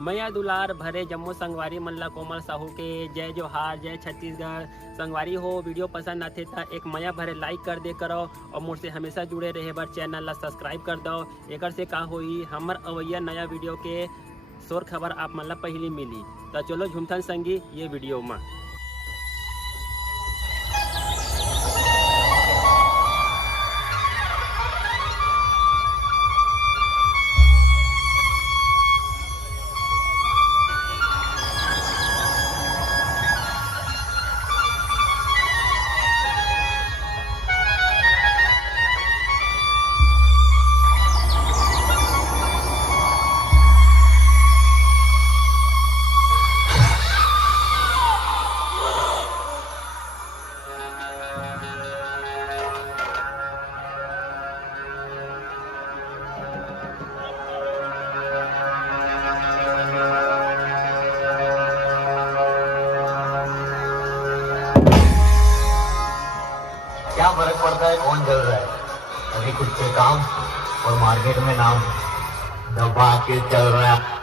मैया दुलार भरे जम्मू संगवारी मल्ला कोमल साहू के जय जोहार, जय छत्तीसगढ़। संगवारी हो वीडियो पसंद आते था एक मैया भरे लाइक कर दे करो और मुझसे हमेशा जुड़े रहे बर चैनल ला सब्सक्राइब कर दो। एक से का होई हमर अवैया नया वीडियो के शोर खबर आप मन ला पहली मिली। तो चलो झुमथन संगी ये वीडियो में। क्या फर्क पड़ता है कौन चल रहा है, अभी कुछ पे काम और मार्केट में नाम दबा के चल रहा है।